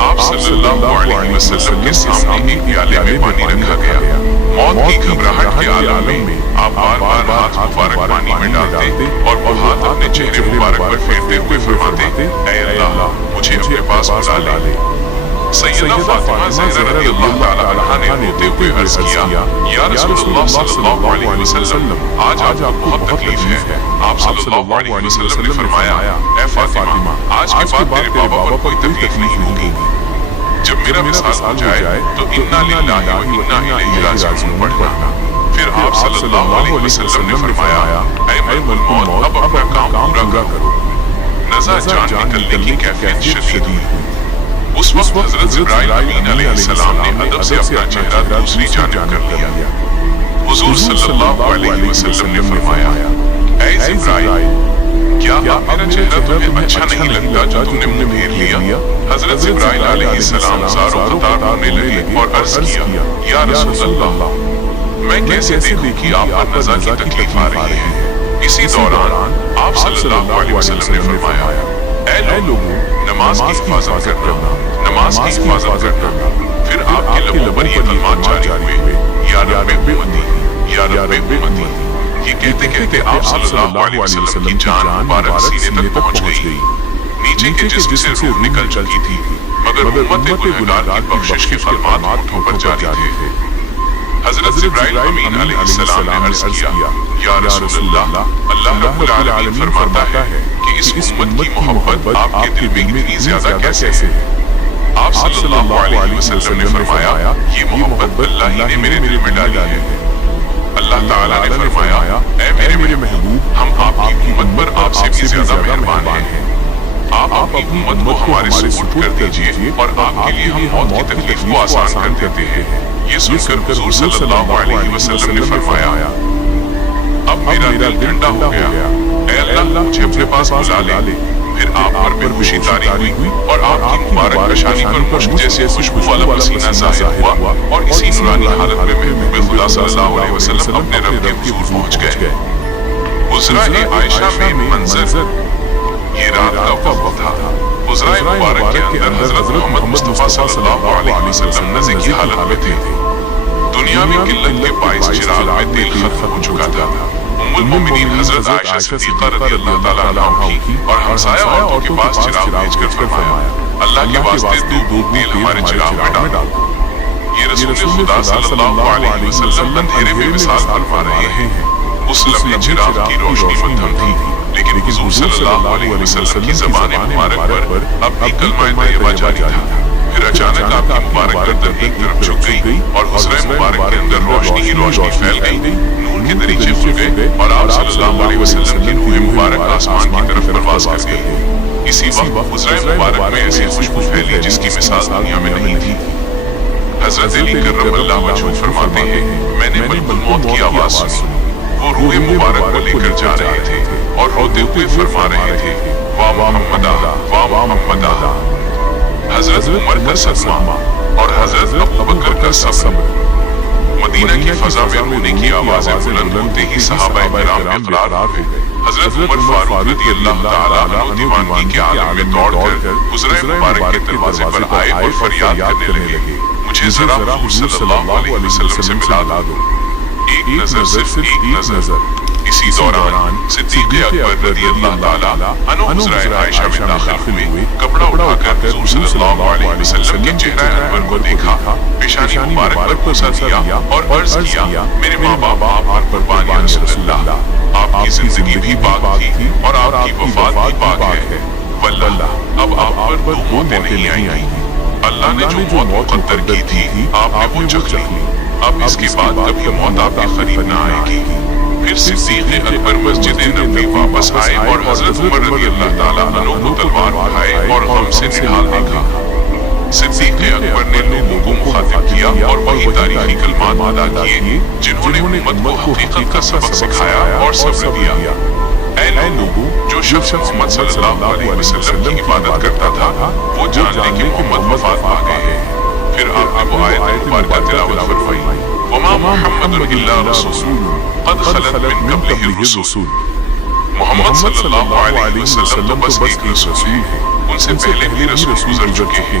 آپ صلی اللہ علیہ وسلم کے سامنے ایک پیالے میں پانی رکھا گیا۔ موت کی گھبراہٹ کے عالم میں آپ بار بار ہاتھ مبارک پانی میں ڈالتے اور وہ ہاتھ اپنے چہرے مبارک پر پھیرتے ہوئے فرماتے، اے اللہ مجھے اپنے پاس بلا لے۔ سیدہ فاطمہ زہرا رضی اللہ تعالی عنہا نے روتے ہوئے عرض کیا، یا رسول اللہ صلی اللہ علیہ وسلم آج آپ کو بہت تکلیف ہے۔ آپ صلی اللہ علیہ وسلم نے فرمایا، اے فاطمہ آج کے بعد تیرے بابا پر کوئی تکلیف نہیں ہوگی۔ جب میرا وصال ہو جائے تو انا للہ و انا الیہ راجعون پڑھنا۔ پھر آپ صلی اللہ علیہ وسلم نے فرمایا، اے ملک الموت اب اپنا کام پورا کرو۔ نزا جان نکلنے کی کیفیت شدید ہوئی۔ اس وقت حضرت جبرائیل امین علیہ السلام نے ادب سے اپنا چہرہ دوسری جانب کر لیا۔ حضور صلی اللہ علیہ وسلم نے فرمایا، اے جبرائیل کیا اب میرا چہرہ تمہیں اچھا نہیں لگتا جو تم نے منہ پھیر لیا؟ حضرت جبرائیل علیہ السلام زاروں قطار رونے لگے اور عرض کیا، یا رسول اللہ میں کیسے دیکھوں کہ آپ پر نزا کی تکلیف آ رہی ہے؟ اسی دوران آپ صلی اللہ علیہ وسلم نے فرمایا، اے لوگوں نماز کی حفاظت کرنا، نماز کی حفاظت کرنا۔ پھر آپ کے لبوں پر یہ کلمات جاری ہوئے، یا رب امتی، یا رب امتی۔ یہ کہتے کہتے آپ صلی اللہ علیہ وسلم کی جان مبارک سینے تک پہنچ گئی۔ نیچے کے جسم سے روح نکل چکی تھی، مگر امت گنہگار کی بخشش کے فرمان ہونٹوں پر جاری تھے۔ حضرت جبرائیل امین علیہ السلام نے عرض کیا، یا رسول اللہ اللہ رب العالمین فرماتا ہے کہ اس امت کی محبت آپ کے دل میں اتنی زیادہ کیسے ہے؟ آپ صلی اللہ علیہ وسلم نے فرمایا، یہ محبت اللہ ہی نے میرے دل میں ڈالی ہے۔ اللہ تعالیٰ نے فرمایا، اے میرے محبوب ہم آپ کی امت پر آپ سے بھی زیادہ مہربان ہیں۔ آپ اپنی امت کو ہمارے سپرد کر دیجئے اور آپ کے لیے ہم موت کی تکلیف کو آسان کر دیتے ہیں۔ یہ سن کر حضور صلی اللہ علیہ وسلم نے فرمایا، اب میرا دل ٹھنڈا ہو گیا، اے اللہ مجھے اپنے پاس بلا لے۔ پھر آپ پر بے ہوشی طاری ہوئی اور آپ کی مبارک پیشانی پر مشک جیسے خوشبو والا پسینہ ظاہر ہوا، اور اسی نورانی حالت میں محبوب خدا صلی اللہ علیہ وسلم اپنے رب کے حضور پہنچ گئے۔ حجرہ عائشہ میں منظر یہ رات کا وقت تھا۔ حجرہ مبارک کے اندر حضرت محمد مصطفیٰ صلی اللہ علیہ وسلم نزے کی حالت میں تھے۔ دنیا میں قلت کے باعث چراغ میں تیل ختم ہو چکا تھا۔ ام المومنین حضرت عائشہ صدیقہ رضی اللہ تعالیٰ عنہا کی اور ہمسایہ عورتوں کے پاس چراغ بھیج کر فرمایا، اللہ کے واسطے دودھ تیل ہمارے چراغ میں ڈال دو۔ یہ رسول خدا صلی اللہ علیہ وسلم اندھیرے میں وصال فرما رہے ہیں۔ اس لمحے چراغ کی روشنی مدھم تھی، لیکن حضور صلی اللہ علیہ وسلم کی زبان مبارک پر اپنی کلمہ طیبہ جاری تھا۔ پھر اچانک آپ کی مبارک گردن ایک طرف جھک گئی اور حجرہ مبارک کے اندر روشنی ہی روشنی پھیل گئی، نور کے دریچے کھل گئے اور آپ صلی اللہ علیہ وسلم کی روح مبارک آسمان کی طرف پرواز کر گئی۔ اسی وقت حجرہ مبارک میں ایسی خوشبو پھیلی جس کی مثال دنیا میں نہیں تھی۔ حضرت علی کرم اللہ وجہہ فرماتے ہیں، میں نے ملک الموت کی آواز سنی، وہ روح مبارک کو لے کر جا رہے تھے اور روتے ہوئے فرما رہے تھے، واہ محمدہ واہ محمدہ۔ حضرت عمر کا صدمہ اور حضرت ابوبکر کا صبر۔ مدینہ کی فضا میں رونے کی آوازیں بلند ہوتے ہی صحابہ کرام اقرار ہو گئے۔ حضرت عمر فاروق رضی اللہ تعالیٰ عنہ دیوانگی کے عالم میں دوڑ کر حجرہ مبارک کے دروازے پر آئے اور فریاد کرنے لگے، مجھے ذرا حضور صلی اللہ علیہ وسلم سے ملا دو، ایک نظر صرف ایک نظر۔ اسی دوران صدیق اکبر رضی اللہ تعالیٰ عنہ حجرہ عائشہ میں داخل ہوئے، کپڑا اٹھا کر حضور صلی اللہ علیہ وسلم کے چہرہ انور کو دیکھا، پیشانی مبارک پر بوسہ دیا اور عرض کیا، میرے ماں باپ آپ پر قربان یا رسول اللہ، آپ کی زندگی بھی پاک تھی اور آپ کی وفات بھی پاک ہے، واللہ اب آپ پر دو موتیں نہیں آئیں گی۔ اللہ نے جو موت مقدر کی تھی آپ نے وہ چکھ لی، اب اس کے بعد کبھی موت آپ کے قریب نہ آئے گی۔ پھر صدیق اکبر مسجد نبوی واپس آئے اور حضرت عمر رضی اللہ تعالیٰ عنہ کو تلوار اٹھائے اور غم سے نڈال دیکھا۔ صدیق اکبر نے لوگوں کو مخاطب کیا اور وہی تاریخی کلمات ادا کیے جنہوں نے امت کو حقیقت کا سبق سکھایا اور صبر دیا۔ اے لوگوں، جو شخص محمد صلی اللہ علیہ وسلم کی عبادت کرتا تھا وہ جان لے کہ محمد وفات پا گئے ہیں۔ پھر آپ نے وہ آیت مبارکہ تلاوت فرمائی، وما محمد الا رسول قد خلت من قبلہ الرسل۔ محمد صلی اللہ علیہ وسلم تو بس ایک رسول ہے، ان سے پہلے بھی رسول گزر چکے ہیں۔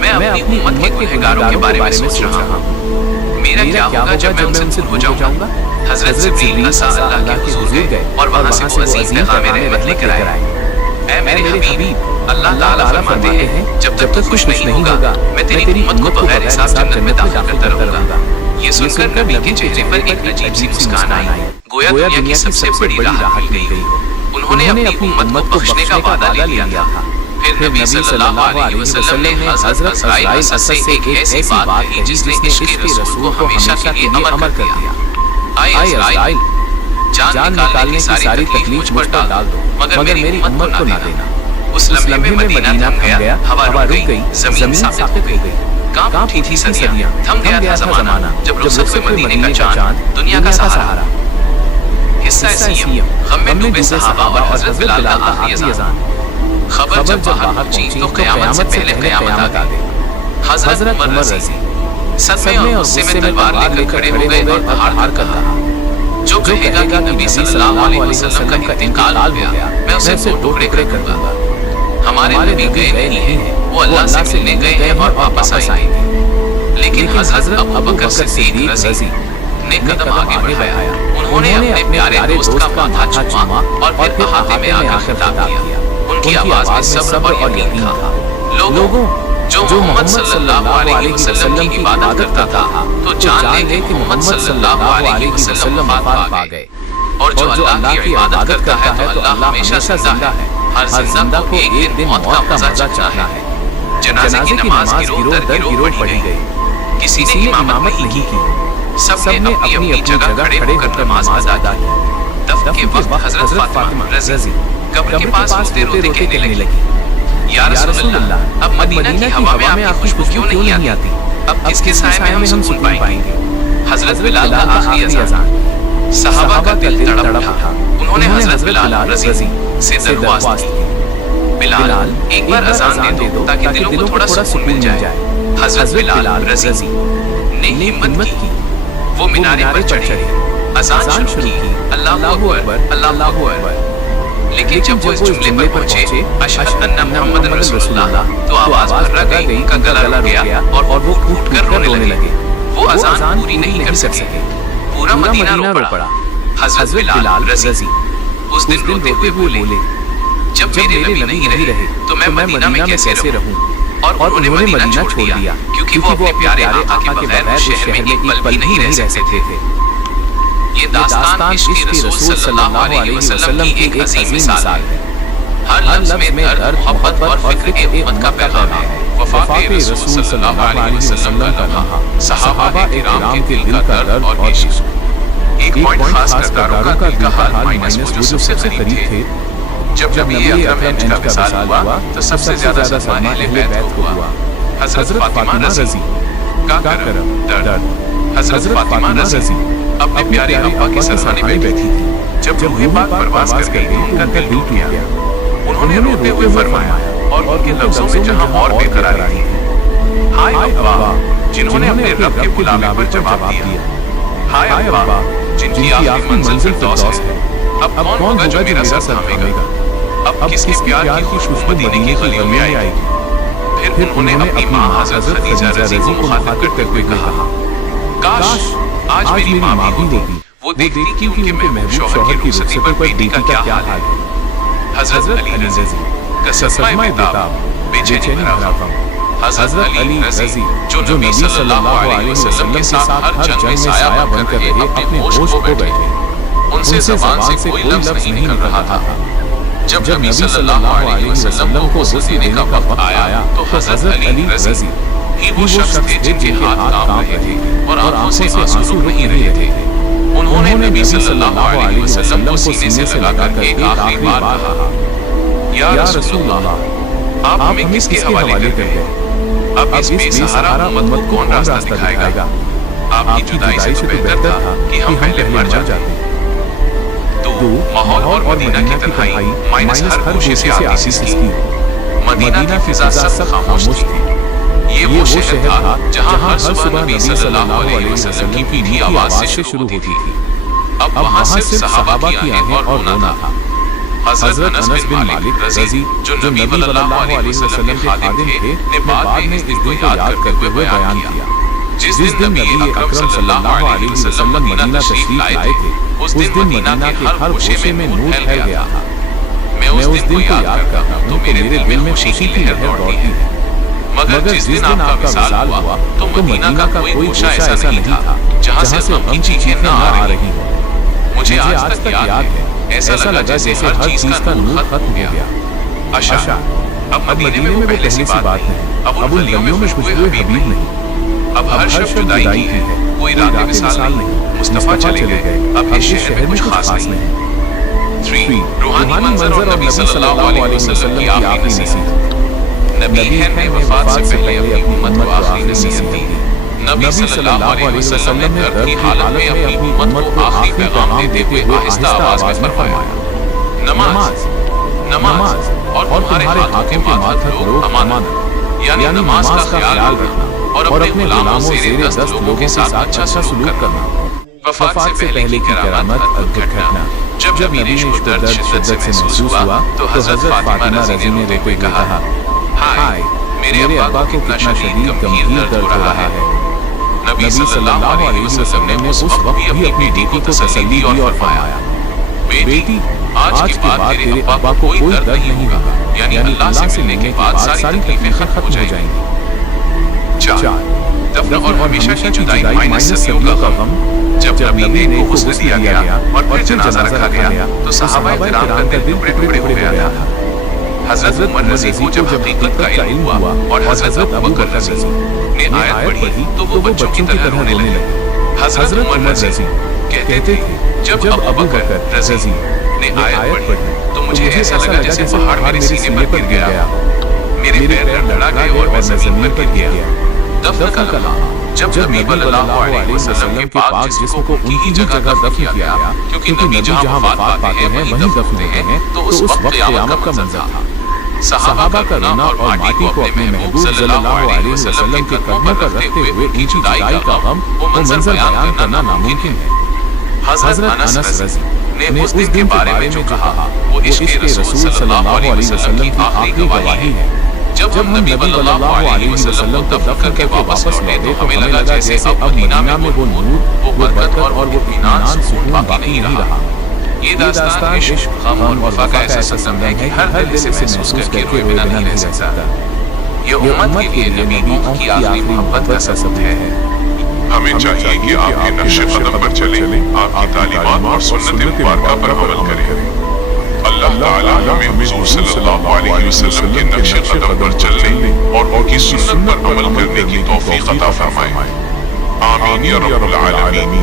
میں اپنی امت کے گنہگاروں کے بارے میں سوچ رہا ہوں، میرا کیا ہوگا جب میں ان سے دور ہو جاؤں گا؟ حضرت جبریل اللہ کے حضور گئے اور وہاں سے وہ عظیم پیغام رحمت لے کر آئے۔ اے میرے حبیب، اللہ تعالیٰ فرماتے ہیں جب تک تو خوش نہیں ہوگا میں تیری امت کو بغیر حساب جنت میں داخل کرتا رہوں گا۔ یہ سن کر نبی کے چہرے پر ایک عجیب سی مسکان آئی، گویا دنیا کی سب سے بڑی راحت مل گئی ہو۔ انہوں نے اپنی امت کو بخشنے کا وعدہ لے لیا تھا۔ پھر نبی صلی اللہ علیہ وسلم نے حضرت عزرائیل اسد سے ایک ایسی بات کہی جس نے عشق رسول کو ہمیشہ کے لیے امر کر دیا۔ آئے عزرائیل، جان نکالنے کی ساری تکلیف مجھ پر ڈال دو، مگر میری امت کو نہ دینا۔ اس لمحے میں مدینہ تھم گیا، ہوا رک گئی، زمین ثابت ہو گئی، کانپ اٹھی تھی صدیاں، تھم گیا تھا زمانہ جب رخصت ہوئے مدینے کا چاند دنیا کا سہارا۔ حصہ سیم، غم میں ڈوبے صحابہ اور حضرت بلال کا آخری اذان۔ خبر جب باہر پہنچی تو قیامت سے پہلے قیامت آ گئی۔ حضرت عمر رضی صدمے اور غصے میں تلوار لے کر کھڑے ہو گئے اور دھاڑ کر کہا، جو کہے گا کہ نبی صلی اللہ علیہ وسلم کا انتقال ہو گیا میں اسے دو ٹکڑے کر دوں گا۔ ہمارے نبی گئے نہیں ہیں، وہ اللہ سے ملنے گئے ہیں اور واپس آئیں گے۔ لیکن حضرت ابوبکر صدیق رضی نے قدم آگے بڑھایا، انہوں نے اپنے پیارے دوست کا ماتھا چوما اور پھر احاطے میں آ کر خطاب کیا۔ ان کی آواز میں صبر اور یقین تھا۔ لوگوں، جو محمد صلی اللہ علیہ وسلم کی عبادت کرتا تھا تو جان لے کہ محمد صلی اللہ علیہ وسلم وفات پا گئے، اور جو اللہ کی عبادت کرتا ہے تو اللہ ہمیشہ زندہ ہے۔ ہر زندہ کو ایک دن موت کا مزہ چکھنا ہے۔ جنازے کی نماز گروہ در گروہ پڑھی گئی، کسی نے امامت نہیں کی، سب نے اپنی اپنی جگہ کھڑے ہو کر نماز ادا کی۔ دفن کے وقت حضرت فاطمہ رضی قبر کے پاس روتے روتے کہنے لگی، یا رسول اللہ، اب مدینہ کی ہوا میں آپ کی خوشبو کیوں نہیں آتی؟ اب کس کے سائے میں ہم سکون پائیں گے؟ حضرت بلال کا آخری اذان، صحابہ کا دل تڑپ اٹھا، انہوں نے حضرت بلال رضی سے درخواست کی، بلال ایک بار اذان دے دو تاکہ دلوں کو تھوڑا سکون مل جائے۔ حضرت بلال رضی نے ہمت کی، وہ مینارے پر چڑھے، اذان شروع کی، اللہ اکبر اللہ اکبر۔ لیکن جب وہ اس جملے پر پہنچے، اشہد ان محمد رسول اللہ، تو آواز بھر گئی، ان کا گلا رک گیا اور وہ گھٹ کر رونے لگے۔ وہ اذان پوری نہیں کر سکے، پورا مدینہ رو پڑا۔ حضرت بلال رضی اس دن روتے ہوئے بولے، جب میرے نبی نہیں رہے تو میں مدینہ میں کیسے رہوں؟ اور انہوں نے مدینہ چھوڑ دیا کیونکہ وہ اپنے پیارے آقا کے بغیر شہر میں ایک پل بھی نہیں رہ سکتے تھے۔ یہ داستان عشق رسول صلی اللہ علیہ وسلم کی ایک عظیم مثال ہے۔ ہر لفظ میں درد، محبت اور فکر امت کا پیغام ہے۔ وفات رسول صلی اللہ علیہ وسلم کا لمحہ، صحابہ کرام کے دل کا درد اور عشق۔ ایک پوائنٹ خاص کرداروں کا دل کا حال مائنس وہ جو سب سے قریب تھے۔ جب نبی اکرم انج کا وصال ہوا تو سب سے زیادہ صدمہ اہل بیت کو ہوا۔ حضرت فاطمہ رضی کا کرم درد، حضرت فاطمہ رضی اپنے پیارے آقا کے سرحانے بیٹھی تھی۔ جب روح پاک پرواز کر گئی ان کا دل ٹوٹ گیا۔ انہوں نے روتے ہوئے فرمایا اور ان کے لفظوں میں جہاں اور بے قراری تھی، ہائے ابا جنہوں نے اپنے رب کے بلانے پر جواب دیا، ہائے ابا جن کی آخری منزل فردوس ہے، اب کون ہوگا جو میرا سر تھامے گا؟ اب کس کے پیار کی خوشبو مدینے کی گلیوں میں آئے گی؟ پھر انہوں نے اپنی ماں حضرت خدیجہ رضی کو مخاطب کرتے ہوئے کہا، کاش آج میری ماں بھی ہوتی، وہ دیکھتی کہ ان کے محبوب شوہر کی رخصتی پر بیٹی کا کیا حال ہے۔ حضرت علی رضی کا صدمہ بیتاب بے چینی بھرا غم۔ حضرت علی رضی جو نبی صلی اللہ علیہ وسلم کے ساتھ ہر جنگ میں سایہ بن کر رہے اپنے ہوش کو بیٹھے، ان سے زبان سے کوئی لفظ نہیں نکل رہا تھا۔ جب نبی صلی اللہ علیہ وسلم کو غسل دینے کا وقت آیا تو حضرت علی رضی ہی وہ شخص تھے جن کے ہاتھ کانپ رہے تھے اور آنکھوں سے آنسو رک نہیں رہے تھے۔ انہوں نے نبی صلی اللہ علیہ وسلم کو سینے سے لگا کر ایک آخری بار کہا، یا رسول اللہ، آپ ہمیں کس کے حوالے کریں گے؟ اب اس بے سہارا امت کو کون راستہ دکھائے گا؟ آپ کی جدائی سے تو بہتر تھا کہ ہم پہلے مر جاتے۔ تو ماحول اور مدینہ کی تنہائی مائنس ہر گوشے سے آتی سی کی، مدینہ کی فضا سب خاموش تھی۔ یہ وہ شہر تھا جہاں ہر صبح نبی صلی اللہ علیہ وسلم کی میٹھی آواز سے شروع ہوتی تھی۔ اب وہاں صرف صحابہ کی آہیں اور رونا تھا۔ حضرت انس بن مالک رضی جو نبی صلی اللہ علیہ وسلم کے خادم تھے نے بعد میں اس دن کو یاد کرتے ہوئے بیان کیا جس دن نبی اکرم صلی اللہ علیہ وسلم مدینہ تشریف لائے تھے اس دن مدینہ کے ہر گوشے میں نور پھیل گیا تھا۔ میں اس دن کو یاد کرتا ہوں تو میرے دل میں خوشی کی لہر دوڑتی ہے۔ مگر جس دن آپ کا وصال ہوا تو مدینہ کا کوئی گوشہ ایسا نہیں تھا جہاں سے غم کی چیخیں نہ آ رہی ہوں۔ مجھے آج تک یاد ہے ایسا لگا جیسے ہر چیز کا نور ختم ہو گیا۔ اشعا اب مدینے میں وہ پہلے سی بات نہیں، اب ان گلیوں میں خوشبو حبیب نہیں، اب ہر شب جدائی کی ہے، کوئی رات وصال نہیں، مصطفیٰ چلے گئے، اب اس شہر میں کچھ خاص نہیں۔ 3 روحانی منظر اور نبی صلی اللہ علیہ وسلم کی آخری نصیحت۔ نبی نے وفات سے پہلے اپنی امت کو آخری نصیحت دی۔ نبی صلی اللہ علیہ وسلم نے درد کی حالت میں اپنی امت کو آخری پیغام دیتے ہوئے آہستہ آواز میں فرمایا، نماز اور تمہارے ہاتھوں کے ماتھ لوگ امانت، یعنی نماز کا خیال رکھنا اور اپنے غلاموں زیر دست لوگوں کے ساتھ اچھا سلوک کرنا۔ وفات سے پہلے کی کرامت ادبھت گھٹنا۔ جب نبی نے اس کو درد شدت سے محسوس ہوا تو حضرت فاطمہ رضی نے روتے ہوئے کہا، ہائے میرے ابا کو کتنا شدید گمگیر درد ہو رہا ہے۔ نبی صلی اللہ علیہ وسلم نے اس وقت بھی اپنی بیٹی کو تسلی دی اور فرمایا، بیٹی آج کے بعد تیرے ابا کو کوئی درد نہیں ہوگا، یعنی اللہ سے ملنے کے بعد ساری تکلیفیں ختم ہو جائیں گی۔ 4 دفن اور ہمیشہ کی جدائی مائنس صدیوں کا غم۔ جب نبی نے غسل دیا گیا اور پھر جنازہ رکھا گیا تو صحابہ کرام کا دل ٹکڑے ٹکڑے ہو گیا تھا۔ حضرت عمر رضی کو جب حقیقت کا علم ہوا اور حضرت ابوبکر رضی نے آیت پڑھی تو وہ بچوں کی طرح رونے لگے۔ حضرت عمر رضی کہتے تھے جب ابوبکر رضی نے آیت پڑھی تو مجھے ایسا لگا جیسے پہاڑ میرے سینے پر گر گیا، میرے پیر لڑا گئے اور میں زمین پر گر گیا۔ دفن کا لمحہ جب نبی صلی اللہ علیہ وسلم کے پاک جسم کو ان کی جگہ دفن کیا گیا، کیونکہ نبی جہاں وفات پاتے ہیں وہیں دفن ہوتے ہیں، تو اس وقت قیامت کا منظر تھا۔ صحابہ کا رونا اور ماٹی کو اپنے محبوب صلی اللہ علیہ وسلم کے قدموں پر رکھتے ہوئے ان کی جدائی کا غم وہ منظر بیان کرنا ناممکن ہے۔ حضرت انس رضی نے اس دن کے بارے میں جو کہا وہ عشق رسول صلی اللہ علیہ وسلم کی آخری گواہی ہے۔ جب ہم نبی صلی اللہ علیہ وسلم کو دفن کر کے واپس لوٹے تو ہمیں لگا جیسے اب مدینہ میں وہ نور، وہ برکت اور وہ اطمینان سکون باقی نہیں رہا۔ یہ داستان عشق، غم اور وفا کا ایسا سنگم ہے کہ ہر دل اسے محسوس کرتے ہوئے بنا نہیں رہ سکتا۔ یہ امت کے لیے نبی نوح کی آخری محبت کا سبب ہے۔ ہمیں چاہیے کہ آپ کے نقش قدم پر چلیں، آپ کی تعلیمات اور سنت مبارکہ پر عمل کریں۔ اللہ تعالیٰ ہمیں حضور صلی اللہ علیہ وسلم کے نقش قدم پر چلنے اور ان کی سنت پر عمل کرنے کی توفیق عطا فرمائے۔ آمین یا رب العالمین۔